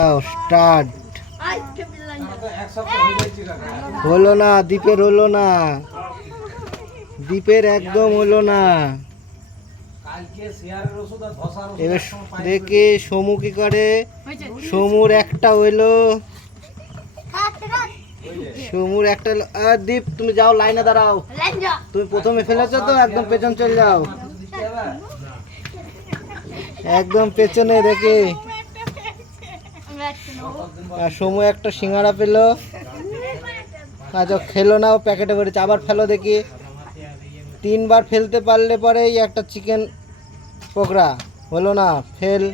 Start হলো না, দ্বীপের হলো না, দ্বীপের একদম হলো না। এবার দেখি সমু কি করে। সমুর একটা হইলো, সমুর একটা হলো। দীপ তুমি যাও, লাইনে দাঁড়াও। তুমি প্রথমে ফেলেছো তো, একদম পেছন চলে যাও, একদম পেছনে। দেখি সমু একটা সিঙ্গাড়া পেলো, আজ খেলো না, ও প্যাকেটে ভরেছে। আবার ফেলো দেখি, 3বার ফেলতে পারলে পরেই একটা চিকেন পকোড়া। হলো না, ফেল।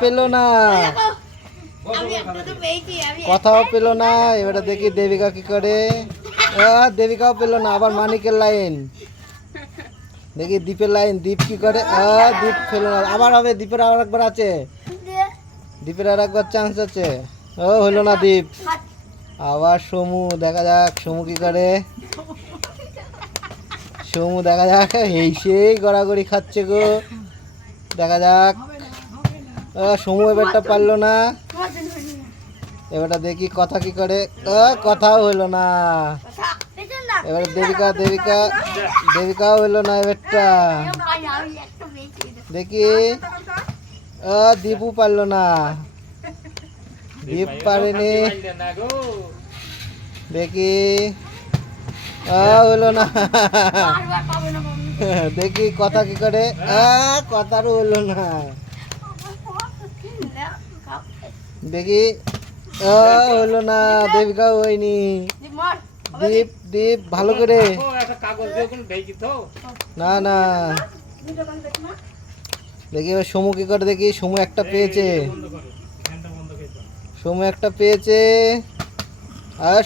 পেলো না, কথাও পেলো না। এবারে দেখি দেবিকা কি করে। দেবিকাও পেলো না। আবার মানিকের লাইন, দেখি দ্বীপের লাইন, দ্বীপ কি করে। দ্বীপ ফেলো না, আবার হবে। দ্বীপের আর একবার আছে, দ্বীপের আর একবার চান্স আছে। হলো না দ্বীপ। আবার সমু, দেখা যাক সমু কি করে। সমু দেখা যাক, এই সেই গড়াগড়ি খাচ্ছে গো। দেখা যাক। সমু এবারটা পারলো না। এবারটা দেখি কথা কি করে। কথাও হলো না। এবারে দেবিকাও হলো না এবারটা। দেখি দীপু পারলো না, দীপ পারেনি। দেখি হলো না। দেখি কথা কি করে। কথারও হলো না। দেখি হলো না, দেবিকাও হয়নি। দীপ দীপ ভালো করে। না না, দেখি এবার সমু কি করে। দেখি সমু একটা পেয়েছে, সমু একটা পেয়েছে।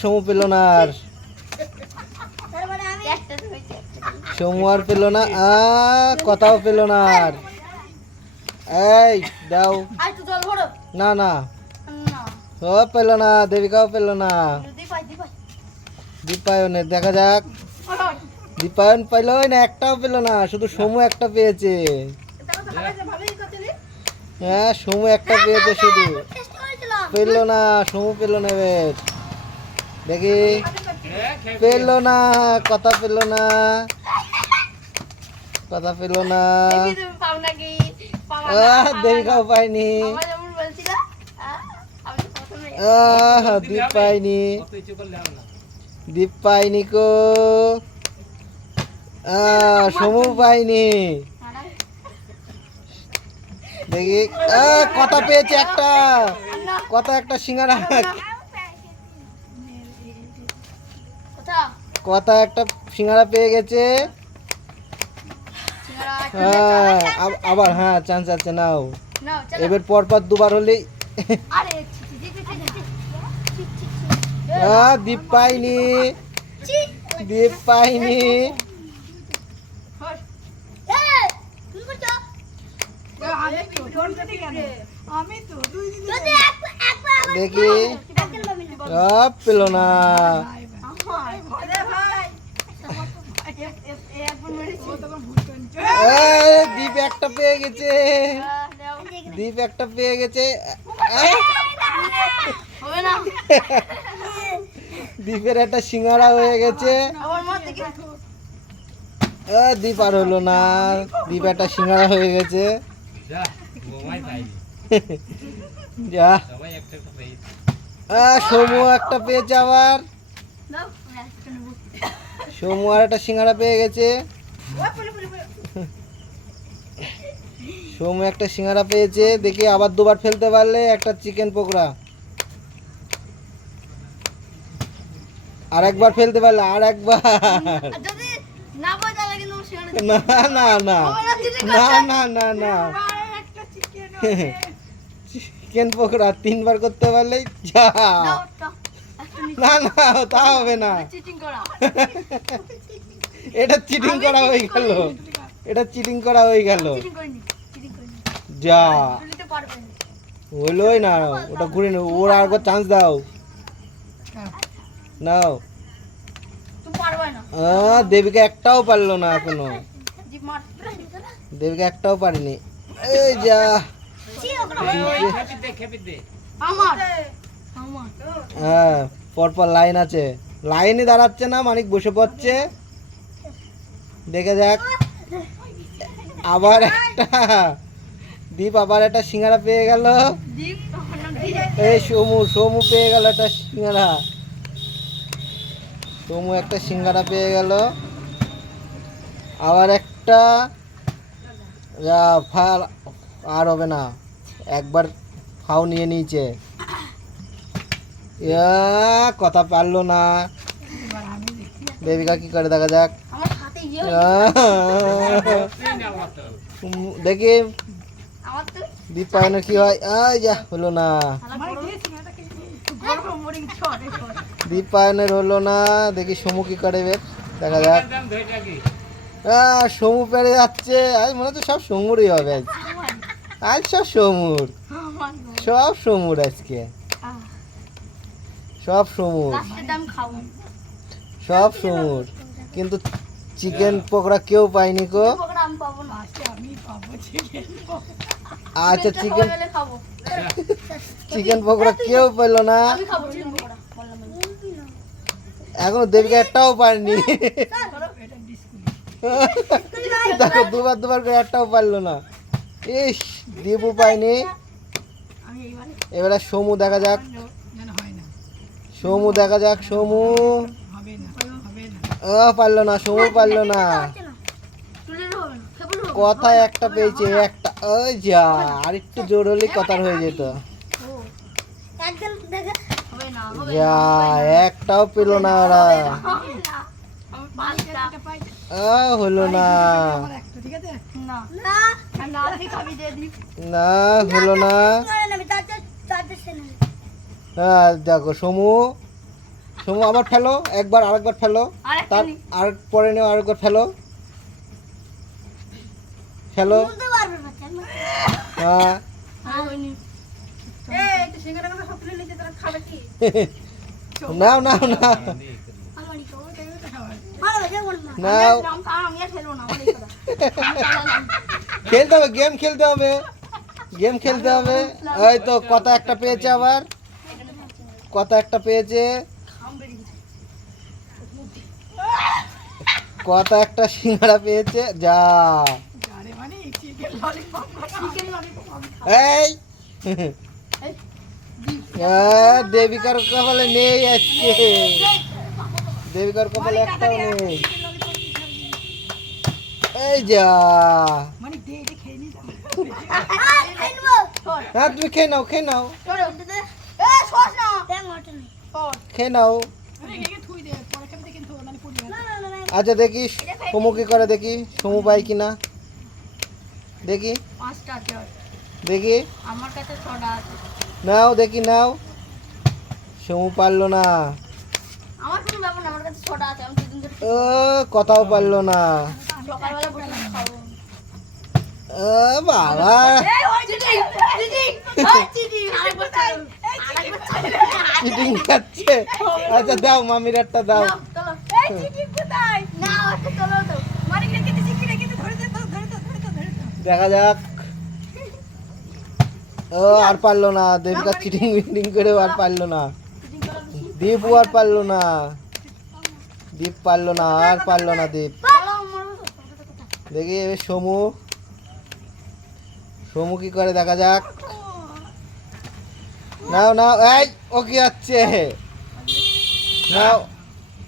সমু পেল না, আর সমু আর পেল না। কথাও পেল না। আর এই দাও। না না, পেল না, দেবিকাও পেল না, দীপায়নের। দেখা যাক, দীপায়ন পাইল না, একটাও পেল না। শুধু সমু একটা পেয়েছে। হ্যাঁ, সমু একটা পেয়েছে, শুধু পেল না। সমু পেল না। এবার দেখি পেল না, কথা পেল না, কথা পেল না। দেবিকাও পাইনি। দীপ পাইনি, দীপ পাইনি কো। সমু পাইনি। দেখি কথা পেয়েছে একটা, কথা একটা সিঙ্গারা, কথা একটা সিঙ্গারা পেয়ে গেছে। আবার হ্যাঁ, চান্স আছে, নাও। এবার পরপর 2বার হলেই। দীপ পাইনি, দীপ পাইনি। দেখি পেল না। দীপ একটা পেয়ে গেছে, দীপ একটা পেয়ে গেছে। দীপের একটা সিঙ্গারা হয়ে গেছে। দীপ আর হলো না, দীপ একটা সিঙ্গারা হয়ে গেছে। যা, সমু একটা পেয়েছে। আবার সমু আর একটা সিঙ্গারা পেয়ে গেছে। সমু একটা সিঙ্গারা পেয়েছে। দেখি আবার 2বার ফেলতে পারলে একটা চিকেন পকোড়া। আর একবার ফেলতে পারলে, আর একবার। না না না না না না না, চিকেন পকোড়া 3বার করতে পারলে যা। না না, তা হবে না। এটা চিটিং করা হয়ে গেল, এটা চিটিং করা হয়ে গেল। যা, হলোই না। ওটা ঘুরে নেব, ওর আরেকবার চান্স দাও। নাও। দেবিকা একটাও পারলো না এখনো। দেবিকা একটাও পারেনি। এই যা হ্যাঁ, পরপর লাইন আছে, লাইনই দাঁড়াচ্ছে না, মানিক বসে পড়ছে। দেখে যাক, আবার একটা দীপ আবার একটা সিঙ্গারা পেয়ে গেল। এই সমু পেয়ে গেল একটা সিঙ্গারা, সমু একটা সিঙ্গারা পেয়ে গেল। আবার একটা, আর হবে না, একবার ফাও নিয়ে নিয়েছে। কথা পারলো না। দেবিকা কি করে দেখা যাক। দেখি দীপ পায়নের কি হয়। যা হলো না, দীপ পায়নের হলো না। দেখি সমু কি করে, বের দেখা যাক। সমু পেরে যাচ্ছে। আজ মনে হচ্ছে সব সমুরই হবে আজ। আজ সব সমুর, সব সমুর আজকে, সব সমুর, সব সমুর। কিন্তু চিকেন পকোড়া কেউ পায়নি কো। আচ্ছা, চিকেন পকোড়া কেউ পেল না। এখনো দেবিকা একটাও পারেনি। দেখো, দুবার করে একটাও পারলো না। ইস, দীপু পায়নি। এবারে সমু দেখা যাক, সমু দেখা যাক। সমু পারলো না, সমু পারলো না। কথায় একটা পেয়েছে, একটা। ওই যা, আর একটু জোর হলে কথার হয়ে যেত। যা, একটাও পেল না ওরা। হলো না, না হলো না। হ্যাঁ দেখো, সমু আবার ফেলো একবার, আরেকবার ফেলো, তার আর পরে নেও, আরেকবার ফেলো, ফেলো। হ্যাঁ, নাও নাও নাও নাও। খেলতে হবে, গেম খেলতে হবে, গেম খেলতে হবে। এই তো কথা একটা পেয়েছে, আবার কথা একটা পেয়েছে, কথা একটা সিঙ্গাড়া পেয়েছে। যা, এই দেবিকার কপালে নেই আজকে, দেবিকার কপালে একটাও নেই। এই যা, হ্যাঁ তুমি খেয়ে নাও, খেয়ে নাও, খেয়ে নাও। আচ্ছা দেখি সমু কি করে, দেখি সমু পাই কিনা, দেখি দেখি। নাও দেখি, নাও। সমু পারলো না, কথাও পারলো না। বাবা, চিটিং খাচ্ছে। আচ্ছা দাও, মামির একটা দাও। দেখা যাক। আর পারলো না, দেবিকা চিটিং মিটিং করেও আর পারলো না। দীপও আর পারলো না, দীপ পারলো না, আর পারলো না দীপ। দেখি সমু কি করে দেখা যাক। নাও নাও, এই ও কি হচ্ছে, নাও।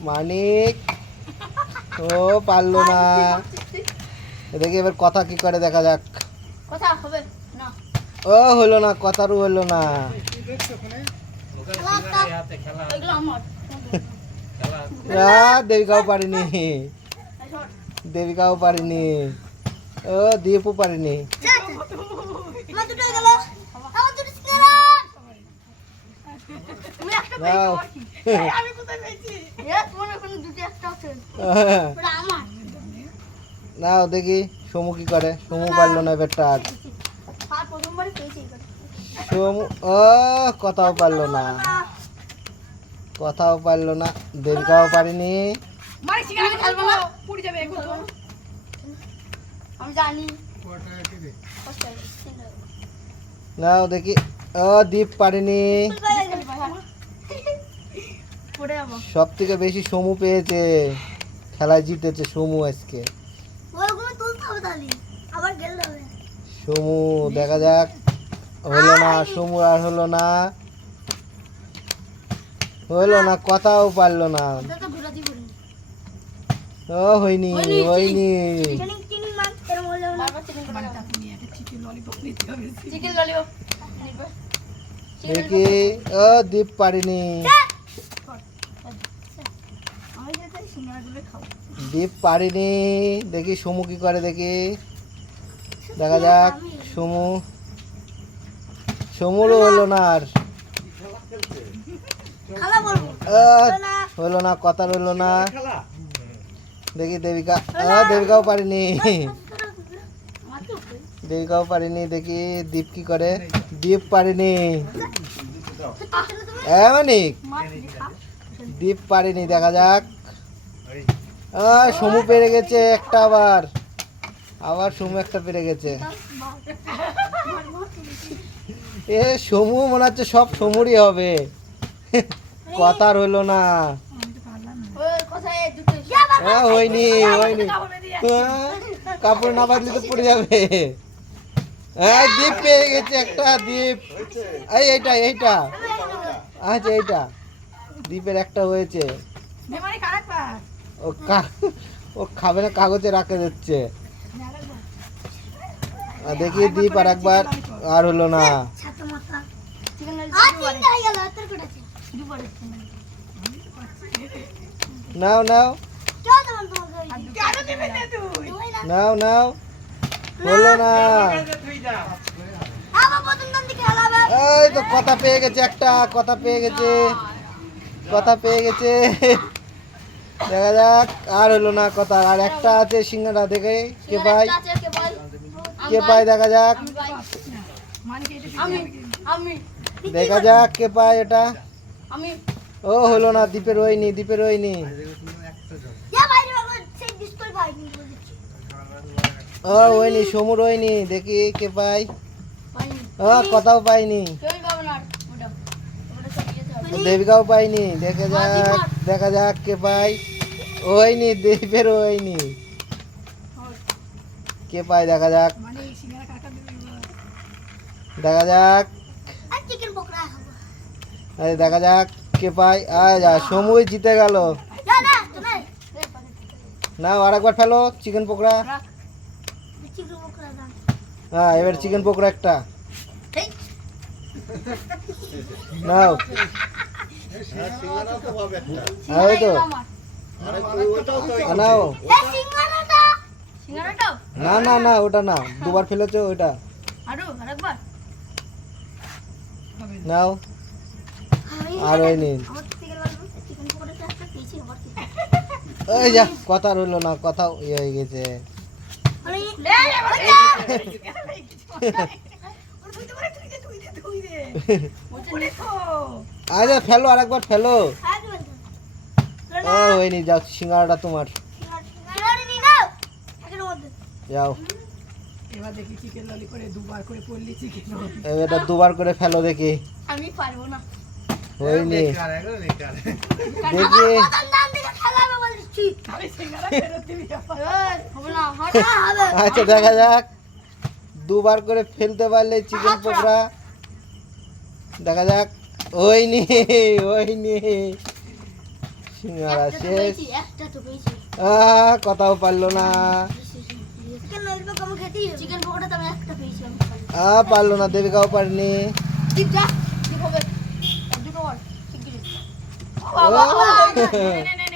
মানিক ও পারলো না। দেখি এবার কথা কি করে দেখা যাক। ও হলো না, কথারও হলো না। দেবিকাও পারিনি, দেবিকাও পারিনি। ও দীপও পারিনি। নাও দেখি সমু কি করে। সমু পারলো না এবারটা আর। সমু কথাও পারলো না, কথাও পারলো না। দেবিকাও পারিনি। আমি জানি নাও দেখি। ও দীপ পারেনি। সব থেকে বেশি সমু পেয়েছে, খেলায় জিতেছে সমু আজকে। সমু দেখা যাক, হলো না সমু, আর হলো না, হলো না, কথাও পারলো না। ও হয়নি হয়নি। দেখি ও দীপ পারিনি, দীপ পারিনি। দেখি সমু কি করে, দেখি দেখা যাক। সমু, সমুরও হলো না, আর হলো না, কথা হলো না। দেখি দেবিকা, দেবিকাও পারিনি, দেবিকাও পারিনি। দেখি দীপ কি করে, দীপ পারিনি। মানিক দীপ পারিনি, দেখা যাক। সমু পেরে গেছে একটা, আবার আবার সমু একটা পেরে গেছে। এ সমু মনে হচ্ছে সব সমুরই হবে, কথা হইলো না। হয়নি হয়নি, কাপড় না বাঁধলে তো পড়ে যাবে। দীপ পেয়ে গেছে একটা, দীপ। এইটা এইটা, আচ্ছা এইটা দীপের একটা হয়েছে। ও খাবে না, কাগজে রাখে দিচ্ছে। দেখি দীপ আর একবার, আর হলো না। নাও নাও নাও নাও, হলো না। এই তো কথা পেয়ে গেছে একটা, কথা পেয়ে গেছে, কথা পেয়ে গেছে। দেখা যাক, আর হলো না কথা। আর একটা আছে সিঙ্গারা, দেখে কে পাই, কে পাই, দেখা যাক, দেখা যাক কে পায় এটা। ও হলো না, দ্বীপের হয়নি, দ্বীপের হয়নি। ও হয়নি, সমুর হয়নি। দেখি কে পাই, কথাও পাইনি, দেবিকাও পাইনি। দেখা যাক, দেখা যাক কে পাই। হয়নি, দ্বীপের হয়নি। কে পাই, দেখা যাক, দেখা যাক, দেখা যাক কে পাই। যা সমুই জিতে গেল। নাও আর একবার ফেলো চিকেন পকোড়া। হ্যাঁ এবার চিকেন পকোড়া একটা নাও। ওই তো নাও। না না না, ওটা না, দুবার ফেলেছো ওইটা। নাও, আর ওই নিন। ওই যা, কথা রইলো না, কথা ইয়ে হয়ে গেছে। আচ্ছা ফেলো, আর একবার ফেলো। ও হয়নি, যাও সিঙ্গারাটা তোমার, যাও। এবার দুবার করে ফেলো, দেখি। আমি পারবো না, হয়নি, দেখি। আচ্ছা দেখা যাক, দুবার করে ফেলতে পারলে চিকেন পকোড়া। দেখা যাক, হয়নি হয়নি, সিঙ্গারা শেষ। কথাও পারলো না, পারলো না, দেবিকাও পারেনি।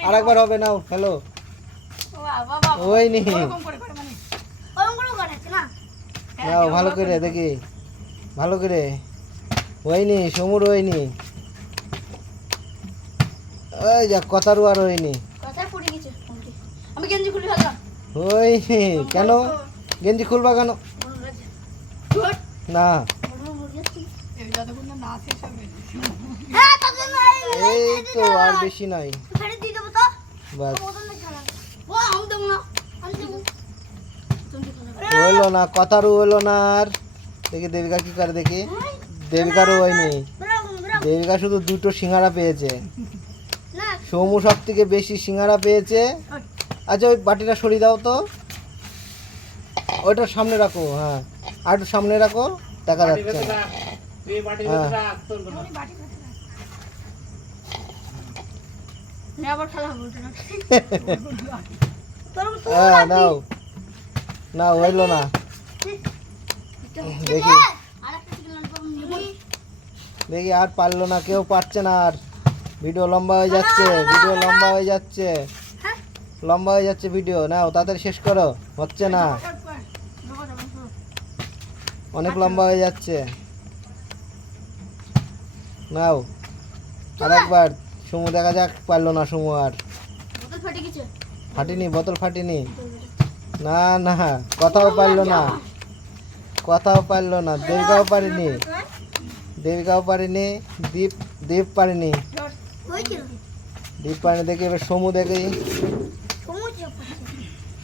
আর একবার হবে, নাও হ্যালো। হয়নি, নাও ভালো করে দেখি, ভালো করে। হয়নি, সমুর হয়নি। ওই যা, কথারও আর হয়নি। হয়নি কেন, গেঞ্জি খুলবা কেন? না, এই তো আর বেশি নাই, বাস। হইলো না, কথারও হইলো না আর। দেখি দেবিকা কি করে দেখি। দেবিকারও হয়নি। দেবিকা শুধু দুটো সিঙ্গারা পেয়েছে। সৌমু সব থেকে বেশি সিঙ্গারা পেয়েছে। আচ্ছা ওই বাটিটা সরিয়ে দাও তো, ওইটা সামনে রাখো। হ্যাঁ আর একটু সামনে রাখো, দেখা যাচ্ছে না। হ্যাঁ হ্যাঁ নাও নাও, হইলো না। দেখি দেখি আর পারলো না, কেউ পারছে না আর। ভিডিও লম্বা হয়ে যাচ্ছে, ভিডিও লম্বা হয়ে যাচ্ছে, লম্বা হয়ে যাচ্ছে ভিডিও। নাও তাড়াতাড়ি শেষ করো, হচ্ছে না, অনেক লম্বা হয়ে যাচ্ছে। নাও আর একবার। সুমু দেখা যাক, পারলো না সুমু আর। ফাটিনি, বোতল ফাটিনি। না না, কথাও পারলো না, কথাও পারলো না। দেবিকাও পারেনি, দেবিকাও পারেনি, দীপ দীপ পারেনি, দীপ পারেনি। দেখি এবার সমু দেখি,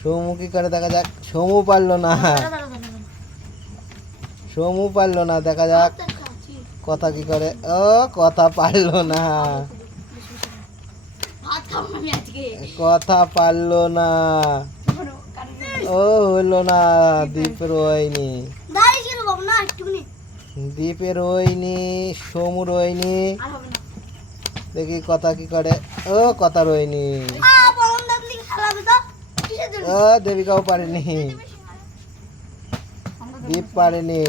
সমু কি করে দেখা যাক। সমু পারলো না, সমু পারলো না, দেখা যাক কথা কি করে। ও কথা পারলো না, কথা পারলো না, ও হইলো না। দীপের হয়নি, দীপের হয়নি, সমুর হয়নি। দেখি কথা কি করে। ও কথা রয়নি, ও দেবিকাও পারেনি, দীপ পারেনি।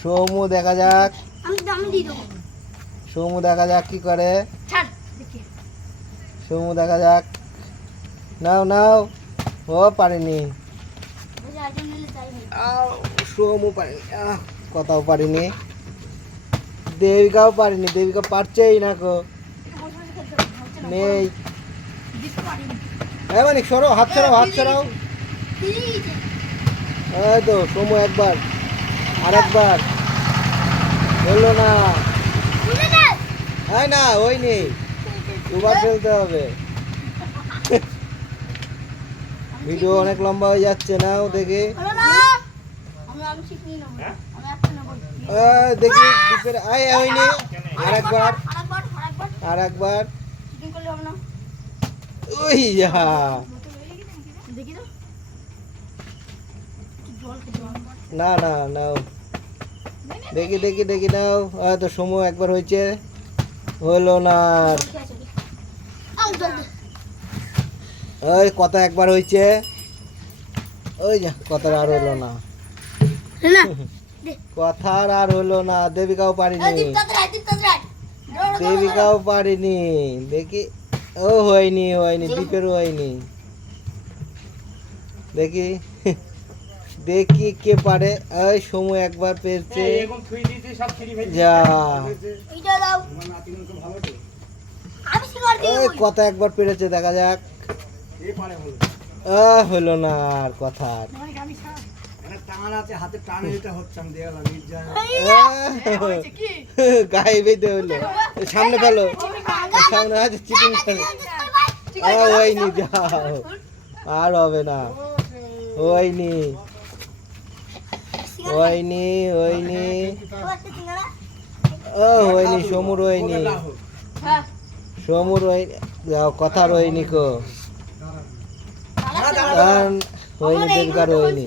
সমু দেখা যাক, সমু দেখা যাক কি করে। সমু দেখা যাক। নাও নাও, ও পারেনি, সমু পারেনি, কথাও পারেনি। দেবিকাও পারেনি, দেবিকা পারছেই না গো, নেই। মানে সরো, হাত সরাও, হাত সরাও। এই তো সমু একবার, আর একবার, বললো না। হ্যাঁ না হয়নি, দুবার ফেলতে হবে। ভিডিও অনেক লম্বা হয়ে যাচ্ছে। নাও দেখি, দেখি দীপের হয়নি। আর একবার, আর একবার। ওই না না নাও, দেখি দেখি দেখি নাও। তো সময় একবার হয়েছে, হলো না। ওই কথা একবার হয়েছে, ওই যা কথার আর হলো না, কথার আর হলো না। দেবিকাও পারিনি, দেবিকাও পারিনি। দেখি, ও হয়নি, হয়নি, দীপেরও হয়নি। দেখি দেখি কে পারে। ওই সময় একবার পেয়েছে, যা। ওই কথা একবার পেরেছে, দেখা যাক। হলো না আর কথা। গায়ে বেঁধে হলো, সামনে ফেলো, সামনে আছে চিটিং করে। হয়নি, যাও, আর হবে না, হয়নি, হয়নি, হয়নি, হয়নি। সমুর হয়নি, সমুর হয়নি, যাও কথা রয়নি কো, হয়নি, দেবিকার হয়নি।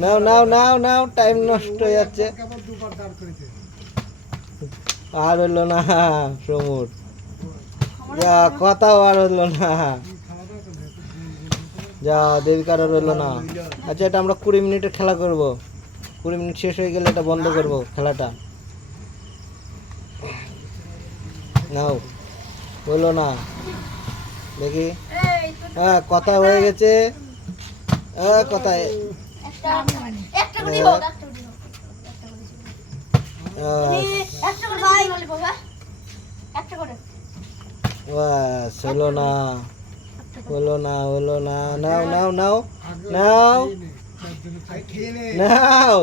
নাও নাও নাও নাও, টাইম নষ্ট হয়ে যাচ্ছে। আর হলো না সমুর, যা কথাও আর হলো না, যা দেবিকার আর হলো না। আচ্ছা এটা আমরা 20 মিনিটের খেলা করব, 20 মিনিট শেষ হয়ে গেলে এটা বন্ধ করব খেলাটা। নাও, হলো না, দেখি। কথা হয়ে গেছে, কথায় হলো না, হলো না, হলো না। নাও নাও নাও নাও নাও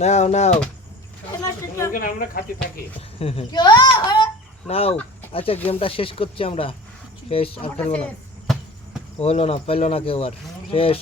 নাও নাও আমরা খাতে থাকি। নাও। আচ্ছা গেমটা শেষ করছি আমরা, শেষ আর খেলবো না, হলো না, পেলো না কেউ আর, শেষ।